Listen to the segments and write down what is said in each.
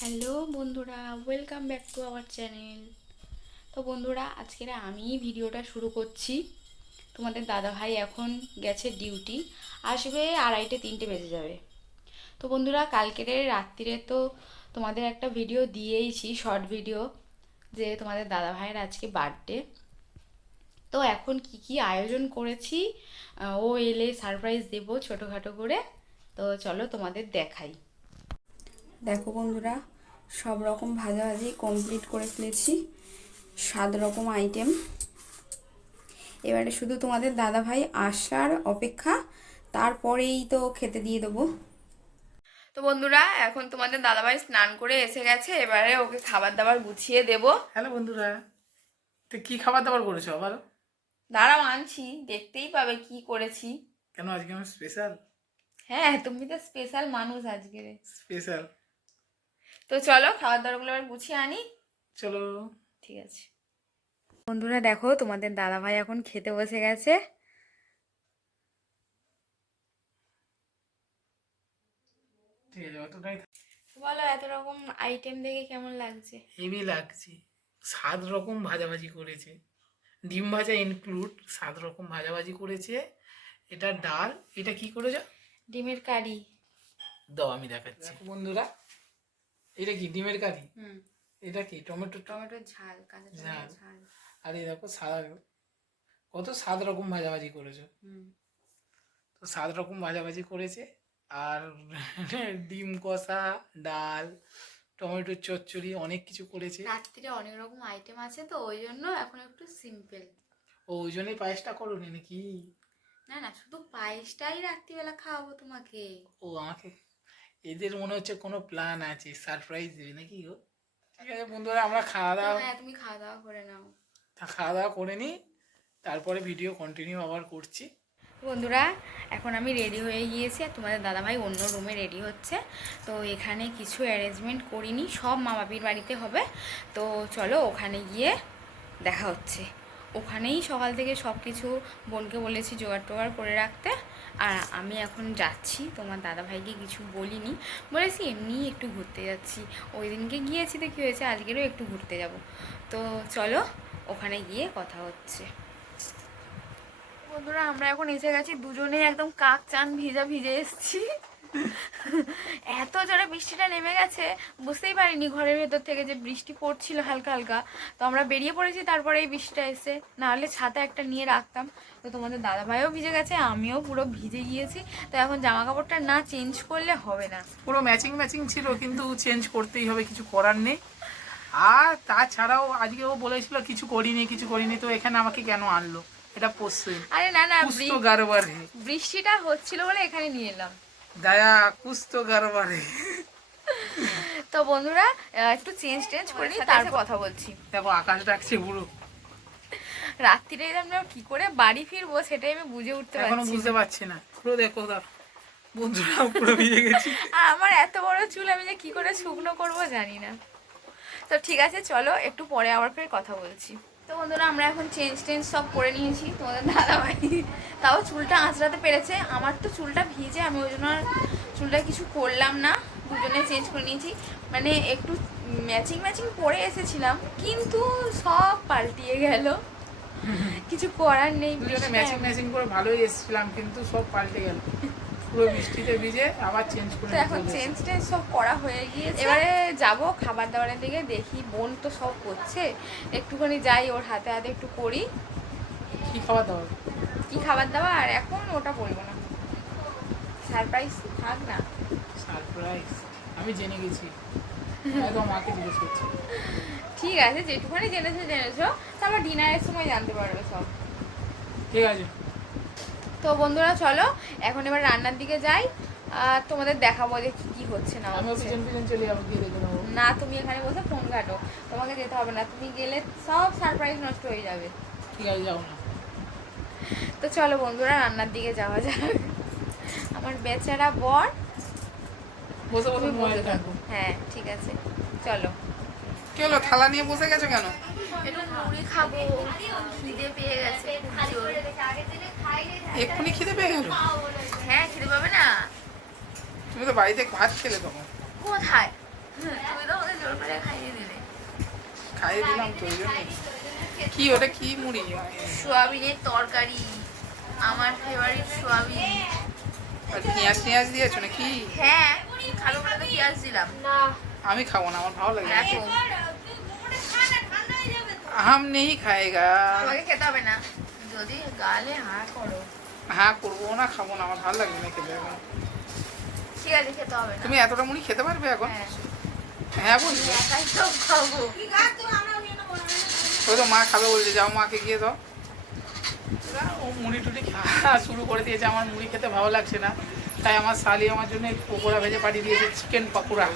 Hello বন্ধুরা welcome back to our channel তো বন্ধুরা, আজকের আমি ভিডিওটা শুরু করছি। তোমাদের দাদা ভাই এখন গেছে ডিউটি আসবে আড়াইটে, তিনটে বেজে যাবে। তো বন্ধুরা, কালকের রাত্রিরে তো তোমাদের একটা ভিডিও দিয়েইছি শর্ট ভিডিও যে তোমাদের দাদা ভাইয়ের আজকে বার্থডে তো এখন কি কি আয়োজন করেছি ও এলে সারপ্রাইজ দেবো ছোটোখাটো করে। তো চলো তোমাদের দেখাই। দেখো বন্ধুরা সব রকম ভাজাভাজি কমপ্লিট করে ফেলেছি। সাত রকম আইটেম এবারে শুধু তোমাদের দাদা ভাই আসার অপেক্ষা তারপরেই তো খেতে দিয়ে দেবো। তো বন্ধুরা এখন তোমাদের দাদা ভাই স্নান করে এসে গেছে এবারে ওকে খাবার দাবার গুছিয়ে দেবো। হ্যালো বন্ধুরা তো কি খাবার দাবার করেছ আবার দাঁড়াও আনছি দেখতেই পাবে কি করেছি। কেন আজকে আমার স্পেশাল হ্যাঁ তুমি তো স্পেশাল মানুষ আজকের স্পেশাল তো চলো খাবার দাবারগুলো এবার গুছিয়ে আনি। চলো। ঠিক আছে। বন্ধুরা দেখো তোমাদের দাদা ভাই এখন খেতে বসে গেছে। বলো এত রকম আইটেম দেখে কেমন লাগছে? হেভি লাগছে। সাত রকম ভাজাভাজি করেছে। ডিম ভাজা ইনক্লুড সাত রকম ভাজাভাজি করেছে। এটা ডাল এটা কি করেছ? ডিমের কারি। দাও আমি দেখাচ্ছি। বন্ধুরা এটা কি ডিমের কারি? হুম। এটা কি টমেটো? টমেটোর ঝাল কাঁচা ঝাল। আর এই দেখো সাত কত সাত রকম ভাজাভাজি করেছ। হুম। তো সাত রকম ভাজাভাজি করেছে আর ডিম কষা ডাল টমেটোর চচ্চড়ি অনেক কিছু করেছে। রাত্রিরে অনেক রকম আইটেম আছে তো ওই জন্য এখন একটু সিম্পল ও ওই জন্যই পায়েসটা করোনি নাকি? না না শুধু পায়েসটাই রাত্রিবেলা খাওয়াবো তোমাকে। ও আমাকে এদের মনে হচ্ছে কোনো প্ল্যান আছে সারপ্রাইজ দেবে নাকি গো? ঠিক আছে বন্ধুরা আমরা খাওয়া দাওয়া হ্যাঁ তুমি খাওয়া দাওয়া করে নাও। তা খাওয়া দাওয়া করে নিই তারপরে ভিডিও কন্টিনিউ আবার করছি। বন্ধুরা এখন আমি রেডি হয়ে গিয়েছি আর তোমাদের দাদাভাই অন্য রুমে রেডি হচ্ছে। তো এখানে কিছু অ্যারেঞ্জমেন্ট করিনি সব মা বাপির বাড়িতে হবে। তো চলো ওখানে গিয়ে দেখা হচ্ছে। ওখানেই সকাল থেকে সব কিছু বোনকে বলেছি জোগাড় টোগাড় করে রাখতে। আর আমি এখন যাচ্ছি, তোমার দাদাভাইকে কিছু বলিনি। বলেছি, এমনি একটু ঘুরতে যাচ্ছি। ওই দিনকে গিয়েছি তো কী হয়েছে, আজকেরও একটু ঘুরতে যাব। তো চলো, ওখানে গিয়ে কথা হচ্ছে। বন্ধুরা, আমরা এখন এসে গেছি দুজনেই একদম কাক চান ভিজা ভিজে এসেছি। এত জোরে বৃষ্টিটা নেমে গেছে বুঝতেই পারিনি ঘরের ভেতর থেকে যে বৃষ্টি পড়ছিল হালকা হালকা। তো আমরা বেরিয়ে পড়েছি তারপরে এই বৃষ্টিটা এসে নাহলে ছাতা একটা নিয়ে রাখতাম। তো তোমাদের দাদাভাইও ভিজে গেছে আমিও পুরো ভিজে গিয়েছি। তো এখন জামা কাপড়টা না চেঞ্জ করলে হবে না। পুরো ম্যাচিং ম্যাচিং ছিল কিন্তু চেঞ্জ করতেই হবে কিছু করার নেই। আর তাছাড়াও আজকে ও বলেছিল কিছু করিনি কিছু করিনি। তো এখানে আমাকে কেন আনলো? এটা পোষে আরে না না বৃষ্টিটা হচ্ছিল বলে এখানে নিয়ে এলাম। দয়া কুছ তো তো বন্ধুরা একটু চেঞ্জ টেঞ্জ করে নিই তারপর কথা বলছি। দেখো আকাশ ডাকছে পুরো রাত্রিরে আমরা কি করে বাড়ি ফিরবো সেটাই আমি বুঝে উঠতে এখনও পারছি বুঝতে পারছি না। পুরো দেখো বন্ধুরা পুরো ভিজে গেছি। আর আমার এত বড় চুল আমি যে কি করে শুকনো করব জানি না। তো ঠিক আছে চলো একটু পরে আবার ফের কথা বলছি। তো বন্ধুরা আমরা এখন চেঞ্জ টেঞ্জ সব করে নিয়েছি তোমাদের দাদাভাই। তাও চুলটা আঁচড়াতে পেরেছে। আমার তো চুলটা ভিজে আমি ওই জন্য চুলটা কিছু করলাম না। দুজনে চেঞ্জ করে নিয়েছি। মানে একটু ম্যাচিং ম্যাচিং পরে এসেছিলাম কিন্তু সব পাল্টিয়ে গেল। কিছু করার নেই। ম্যাচিং ম্যাচিং করে ভালোই এসেছিলাম কিন্তু সব পাল্টে গেল। পুরো বৃষ্টিতে ভিজে আবার চেঞ্জ করে তো এখন চেঞ্জ টেঞ্জ সব করা হয়ে গিয়েছে। এবারে যাব খাবার দাবারের দিকে দেখি বোন তো সব করছে। একটুখানি যাই ওর হাতে হাতে একটু করি। কি খাওয়া দাওয়া কি খাবার দাবার আর এখন ওটা বলব না। সারপ্রাইজ থাক না। সারপ্রাইজ? আমি জেনে গেছি। একদম মাকে জিজ্ঞেস করছি। ঠিক আছে যেটুখানি জেনেছো জেনেছো। তারপর ডিনারের সময় জানতে পারবে সব। ঠিক আছে। তো বন্ধুরা চলো এখন এবার রান্নার দিকে যাই। আর তোমাদের দেখাবো যে কি কি হচ্ছে না না তুমি এখানে বসে ফোন ঘাটো। তোমাকে যেতে হবে না তুমি গেলে সব সারপ্রাইজ নষ্ট হয়ে যাবে। ঠিক আছে যাও না। তো চলো বন্ধুরা রান্নার দিকে যাওয়া যাক। আমার বেচারা বর। বসে বসে তুমি মোবাইল বসে থাকো হ্যাঁ ঠিক আছে চলো। কি হলো থালা নিয়ে বসে গেছো কেন? একটু মুড়ি খাব খিদে পেয়ে গেছে। এক্ষুনি খিদে পেয়ে গেল? হ্যাঁ খিদে পাবে না। তুমি তো বাড়িতে ভাত খেলে তখন কোথায়? তুমি তো আমাকে জোর করে খাইয়ে দিলে। খাইয়ে দিলাম তো ওই জন্য কি ওটা কি মুড়ি? সোয়াবিনের তরকারি আমার ফেভারিট সোয়াবিন। আর পেঁয়াজ টিয়াজ দিয়েছ নাকি? হ্যাঁ খালো বলে তো পেঁয়াজ দিলাম। আমি খাব না আমার ভালো লাগে না। নেই খাएगा তোমাকে খেতে হবে না। যদি গালে হা করো। হ্যাঁ করব না খাব না আমার ভালো লাগে না খেতে এখন। ঠিক আছে খেতে হবে তুমি এতটা মুড়ি খেতে পারবে এখন? হ্যাঁ। হ্যাঁ বলছি একাই তো খাব। ওই তো মা খাবে বলছে যাও মাকে গিয়ে দাও। ও মুড়ি টুড়ি খাওয়া শুরু করে দিয়েছে আমার মুড়ি খেতে ভালো লাগছে না। তাই আমার শালি আমার জন্য পকোড়া ভেজে পাঠিয়ে দিয়েছে চিকেন পকোড়া।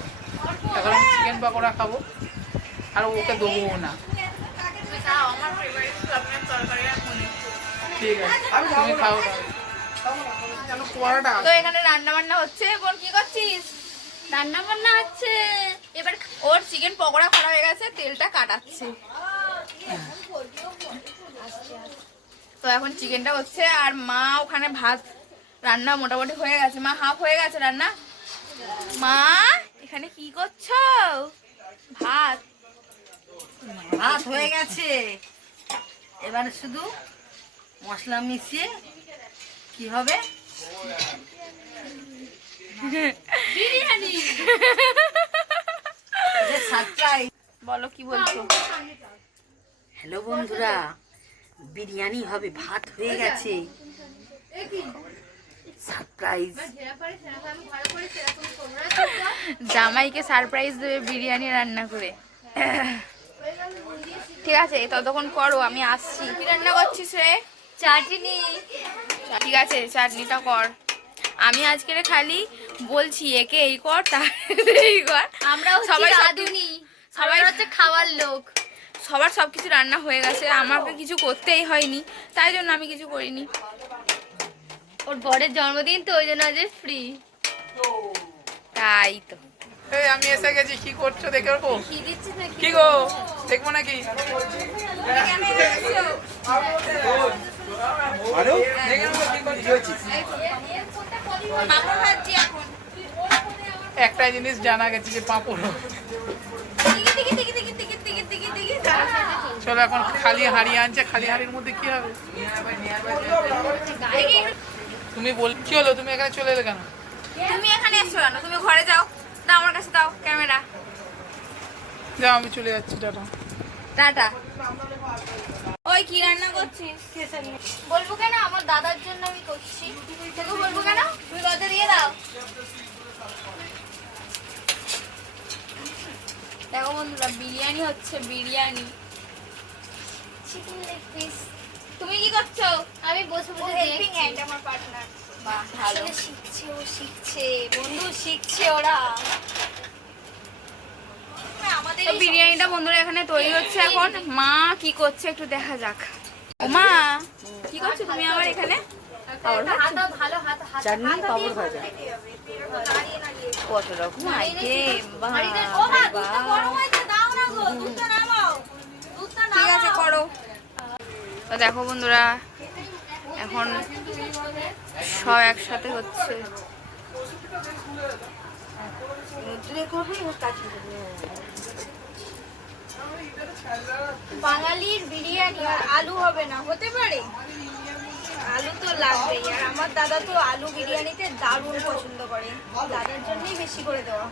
এখন আমি চিকেন পকোড়া খাব আর ওকে দেবো না। আমার ফেভারিট তরকারি আর পনির ঠিক আছে। তো এখানে রান্না বান্না হচ্ছে বোন কি করছিস? রান্না বান্না হচ্ছে এবার ওর চিকেন পকোড়া করা হয়ে গেছে তেলটা কাটাচ্ছে। তো এখন চিকেনটা হচ্ছে আর মা ওখানে ভাত রান্না মোটামুটি হয়ে গেছে। মা হাফ হয়ে গেছে রান্না। মা এখানে কি করছ? ভাত। ভাত হয়ে গেছে। এবার শুধু মশলা মিশিয়ে কি হবে? সারপ্রাইজ বলো কি বলছো? হ্যালো বন্ধুরা বিরিয়ানি হবে ভাত হয়ে গেছে। সারপ্রাইজ। জামাইকে সারপ্রাইজ দেবে বিরিয়ানি রান্না করে। ঠিক আছে ততক্ষণ করো আমি আসছি। কি রান্না করছিস রে? চাটনি। ঠিক আছে চাটনিটা কর। আমি আজকে খালি বলছি একে এই কর তার এই কর। আমরা সবাই সব- রাঁধুনি সবাই হচ্ছে খাওয়ার লোক। সবার সব কিছু রান্না হয়ে গেছে আমাকে কিছু করতেই হয়নি তাই জন্য আমি কিছু করিনি। ওর বরের জন্মদিন তো ওই জন্য আজ ফ্রি তাই তো। এই আমি এসে গেছি কি করছ দেখে রাখো। কি গো? দেখব নাকি? একটা জিনিস জানা গেছে যে পাঁপড়। চলো এখন খালি হাড়ি আনছে খালি হাড়ির মধ্যে কি হবে? তুমি বল কি হলো? তুমি এখানে চলে এলে কেন? তুমি এখানে এসো না তুমি ঘরে যাও। না আমার কাছে দাও ক্যামেরা। যাও আমি চলে যাচ্ছি টাটা। টাটা। ওই কি রান্না করছিস বলব কেন? আমার দাদার জন্য আমি করছি। তোকে বলব কেন? তুমি দরজা দিয়ে দাও। দেখো বন্ধুরা বিরিয়ানি হচ্ছে বিরিয়ানি। চিকেন লেগ পিস তুমি কি করছ? আমি বসে বসে হেল্পিং হ্যান্ড আমার পার্টনার বাহ ভালো। শিখছে ও শিখছে। বন্ধু শিখছে ওরা। তো বিরিয়ানিটা বন্ধুরা এখানে তৈরি হচ্ছে এখন। মা কি করছে একটু দেখা যাক। ও মা কি করছ তুমি আমার এখানে? চাটনি পাপড় ভাজা। কত রকম আইটেম ঠিক আছে করো। তো দেখো বন্ধুরা এখন সব একসাথে হচ্ছে। বাঙালির বিরিয়ানি আর আলু হবে না, হতে পারে? আলু তো লাগবেই, আর আমার দাদা তো আলু বিরিয়ানিতে দারুণ পছন্দ করে। দাদার জন্যই বেশি করে দেওয়া।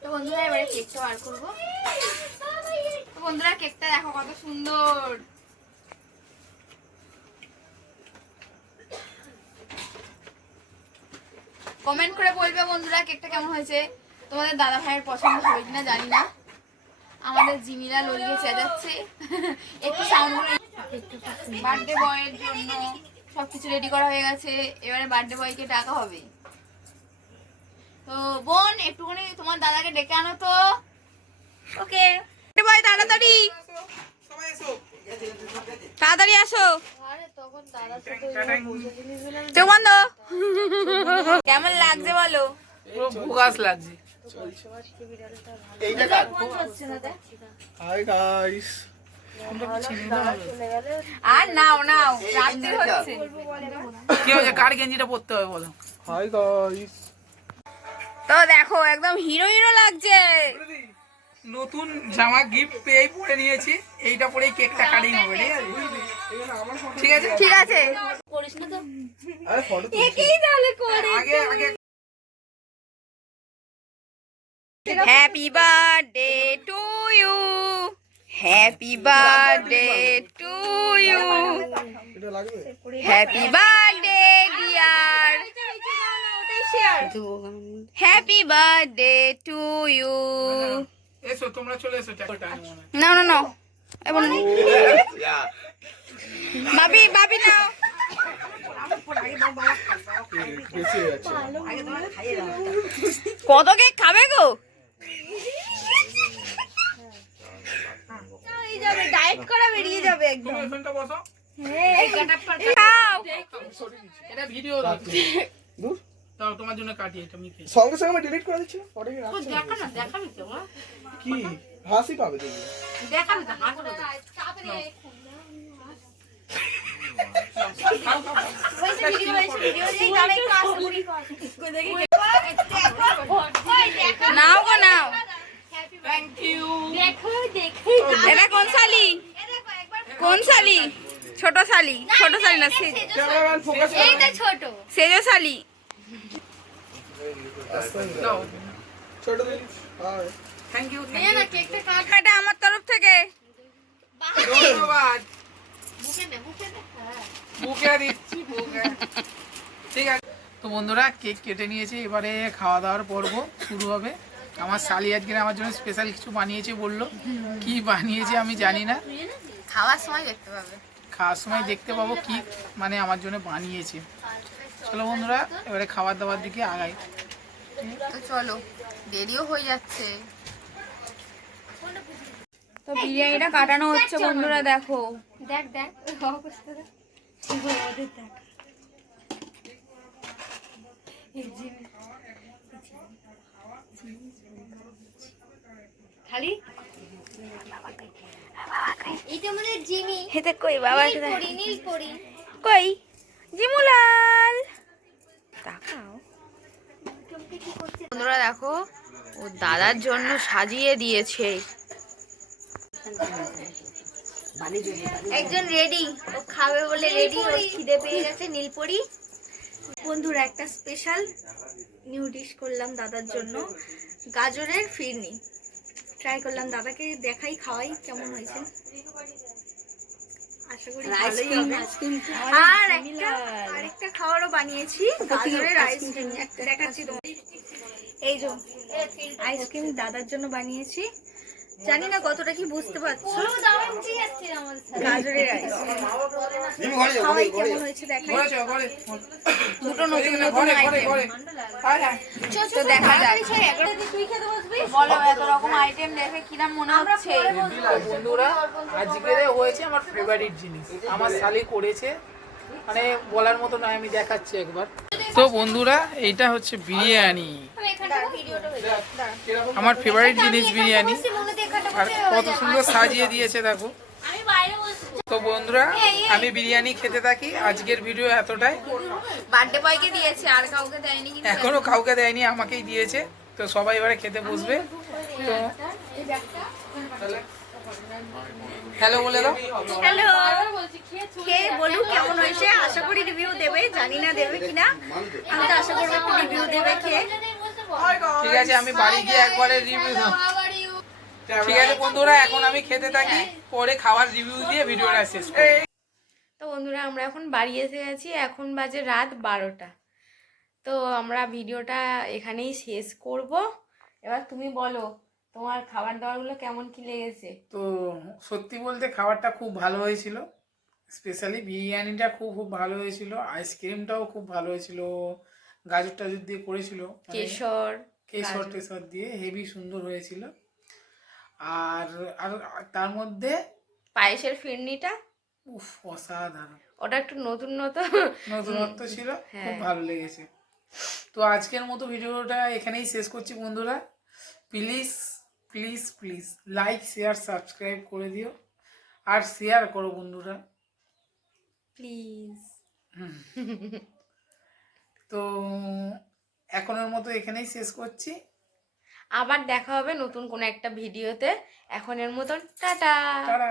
তো বন্ধুরা, এবারে কেকটা বার করব। বন্ধুরা কেকটা দেখো কত সুন্দর। কমেন্ট করে বলবে বন্ধুরা কেকটা কেমন হয়েছে? তোমাদের দাদা ভাইয়ের পছন্দ হবে কিনা জানি না। আমাদের জিমিরা লড়িয়ে চেঁচাচ্ছে। একটু সাউন্ড বার্থডে বয়ের জন্য সবকিছু রেডি করা হয়ে গেছে। এবারে বার্থডে বয়কে ডাকা হবে। তো বোন, একটুখানি তোমার দাদাকে ডেকে আনো তো। ওকে বয় তাড়াতাড়ি। তাড়াতাড়ি আসো। চোখ বন্ধ। কেমন লাগছে বলো? ভুগাস লাগছে। আর নাও নাও রাত্রি হচ্ছে। কি হয়েছে? কার গেঞ্জিটা পরতে হবে বলো? হাই গাইস তো দেখো একদম হিরো হিরো লাগছে। নতুন জামা গিফট পেয়েই পরে নিয়েছি। এইটা পরেই কেকটা কাটিং হবে ঠিক আছে? ঠিক আছে? ঠিক আছে। একেই তাহলে করে। আগে আগে। Happy birthday to you happy birthday to you happy birthday dear happy birthday to you এসো তোমরা চলে এসো না না না এবার বাবি বাবি নাও। কত কেক খাবে গো? ডায়েট করা বেরিয়ে যাবে একদম। বসো। খাও। এটা ভিডিও। দাও তোমার জন্য কাটি এটা আমি খেয়ে সঙ্গে সঙ্গে আমি ডিলিট করে দিচ্ছি না? দেখা না দেখাবি তো কি? হাসি পাবে দেখাবি। তো আসতে বলি নাও গো এটা কোন শালি? কোন শালি? ছোট শালি ছোট শালি না সে- ক্যামেরাম্যান ফোকাস এইটা ছোট। সেজো শালি। কেকটা আমার তরফ থেকে। ধন্যবাদ। ঠিক আছে। তো বন্ধুরা কেক কেটে নিয়েছি এবারে খাওয়া দাওয়ার পর্ব শুরু হবে। আমার শালি আজকে আমার জন্য স্পেশাল কিছু বানিয়েছে বলল। কি বানিয়েছে আমি জানি না। খাওয়ার সময় দেখতে পাবে। খাওয়ার সময় দেখতে পাবো কি মানে আমার জন্য বানিয়েছে। চলো বন্ধুরা এবারে খাবার দাবার দিকে আগাই। তো চলো দেরিও হয়ে যাচ্ছে। তো বিরিয়ানিটা কাটানো হচ্ছে বন্ধুরা দেখো। দেখ দেখ। খালি? এটা আমাদের জিমি। হেতে কই বাবা কই? জিমুলাল বন্ধুরা দেখো ও দাদার জন্য সাজিয়ে দিয়েছে। একজন রেডি ও খাবে বলে রেডি ও খিদে পেয়ে গেছে নীলপরি। বন্ধুরা একটা স্পেশাল নিউ ডিশ করলাম দাদার জন্য। গাজরের ফিরনি। ট্রাই করলাম দাদাকে দেখাই খাওয়াই কেমন হয়েছে আশা করি ভালোই আইসক্রিম হবে আইসক্রিম আর একটা আরেকটা খাবারও বানিয়েছি গাজরের আইসক্রিম দেখাচ্ছি তোমার এই যে আইসক্রিম দাদার জন্য বানিয়েছি। জানি না কতটা কি বুঝতে পারছ। গাজরের কেমন হয়েছে দেখাই। দুটো নতুন নতুন। তো দেখা যাক। তুই খেতে বসবি? বলো এত রকম আইটেম দেখে কিরাম মনে হচ্ছে? বন্ধুরা আজকে হয়েছে আমার ফেভারিট জিনিস। আমার শালি করেছে। মানে বলার মতো নয় আমি দেখাচ্ছি একবার। তো বন্ধুরা এইটা হচ্ছে বিরিয়ানি। হয়ে দাঁড়া। আমার ফেভারিট জিনিস বিরিয়ানি। মনে আর কত সুন্দর সাজিয়ে দিয়েছে দেখো। আমি বাইরে বসে তো বন্ধুরা আমি বিরিয়ানি খেতে থাকি আজকের ভিডিও এতটাই। বার্থডে বয়কে দিয়েছে আর কাউকে দেয়নি কিন্তু। এখনও কাউকে দেয়নি আমাকেই দিয়েছে। তো সবাই এবারে খেতে বসবে। তো হ্যালো বলে দাও। হ্যালো খেয়ে বলুক কেমন হয়েছে আশা করি রিভিউ দেবে জানি না দেবে কিনা। আমি তো আশা করব একটু রিভিউ দেবে খেয়ে। ঠিক আছে আমি বাড়ি গিয়ে একবারে রিভিউ দাও ঠিক আছে বন্ধুরা এখন আমি খেতে থাকি। পরে খাবার রিভিউ দিয়ে ভিডিওটা শেষ করি। তো বন্ধুরা আমরা এখন বাড়ি এসে গেছি। এখন বাজে রাত বারোটা। তো আমরা ভিডিওটা এখানেই শেষ করব। এবার তুমি বলো তোমার খাবার দাবারগুলো কেমন কি লেগেছে? তো সত্যি বলতে খাবারটা খুব ভালো হয়েছিল। স্পেশালি বিরিয়ানিটা খুব খুব ভালো হয়েছিল। আইসক্রিমটাও খুব ভালো হয়েছিল। গাজর টাজর দিয়ে করেছিল। মানে কেশর কেশর টেশর দিয়ে হেভি সুন্দর হয়েছিল। আর আর তার মধ্যে পায়েসের ফিরনিটা? উফ অসাধারণ। ওটা একটু নতুন নতুন। নতুনত্ব ছিল। খুব ভালো লেগেছে। তো আজকের মতো ভিডিওটা এখানেই শেষ করছি বন্ধুরা। Please please please like share subscribe করে দিও। আর শেয়ার করো বন্ধুরা। প্লিজ তো এখনের মতো এখানেই শেষ করছি। আবার দেখা হবে নতুন কোনো একটা ভিডিওতে। এখনের মতন টাটা। তারা